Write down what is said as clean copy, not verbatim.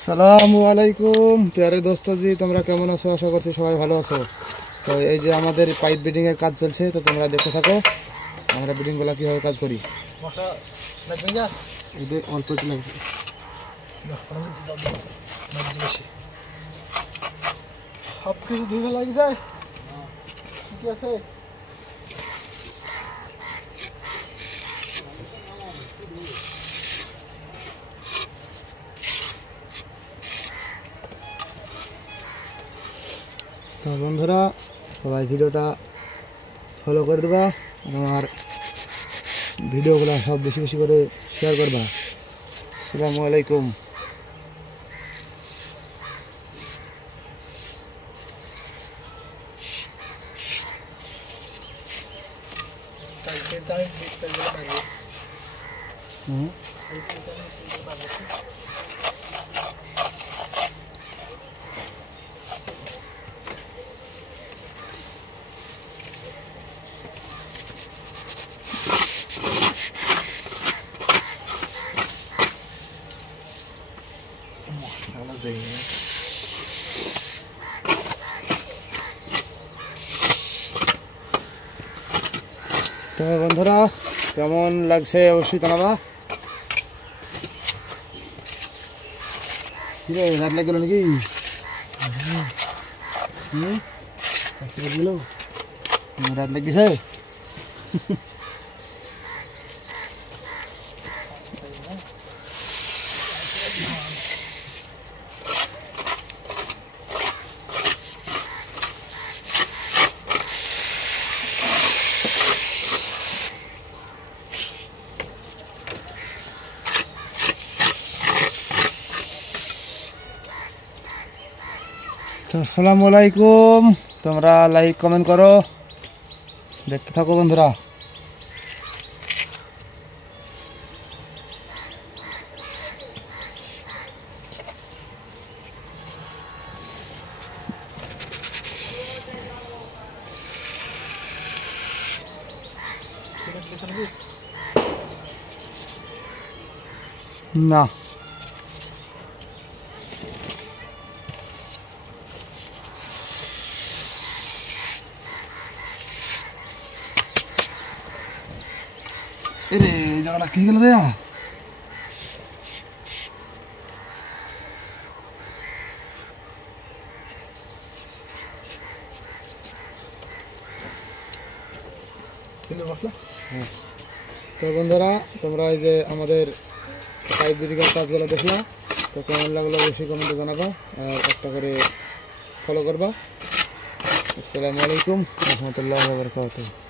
আসসালামুয়ালাইকুম প্যারে দোস্ত জি, তোমরা কেমন আছো? আশা করছি সবাই ভালো আছো। তো এই যে আমাদের পাইপ বিডিং এর কাজ চলছে, তো তোমরা দেখতে থাকো আমরা বিডিং গুলা কিভাবে কাজ করি। অল্প একটু লাগবে, সব কিছু ধুয়ে লাগে যায়, ঠিক আছে। তো বন্ধুরা সবাই ভিডিওটা ফলো করে দেবা, আমার ভিডিওগুলো সব বেশি বেশি করে শেয়ার করবা। আসসালামু আলাইকুম। তো বন্ধুরা কেমন লাগছে অবশ্যই জানাবা। রাত লাগলো নাকি? রাত লাগিছে। আসসালামু আলাইকুম, তোমরা লাইক কমেন্ট করো, দেখতে থাকো বন্ধুরা। না এরে জায়গাটা কি গেল রে? তো বন্ধুরা তোমরা এই যে আমাদের পাইপ বিডিংয়ের কাজগুলো দেখলা, তো কেমন লাগলো অবশ্যই কমেন্টে জানাবা, আর একটা করে ফলো করবা। আসসালামু আলাইকুম ওয়া রাহমাতুল্লাহি ওয়া বারাকাতুহু।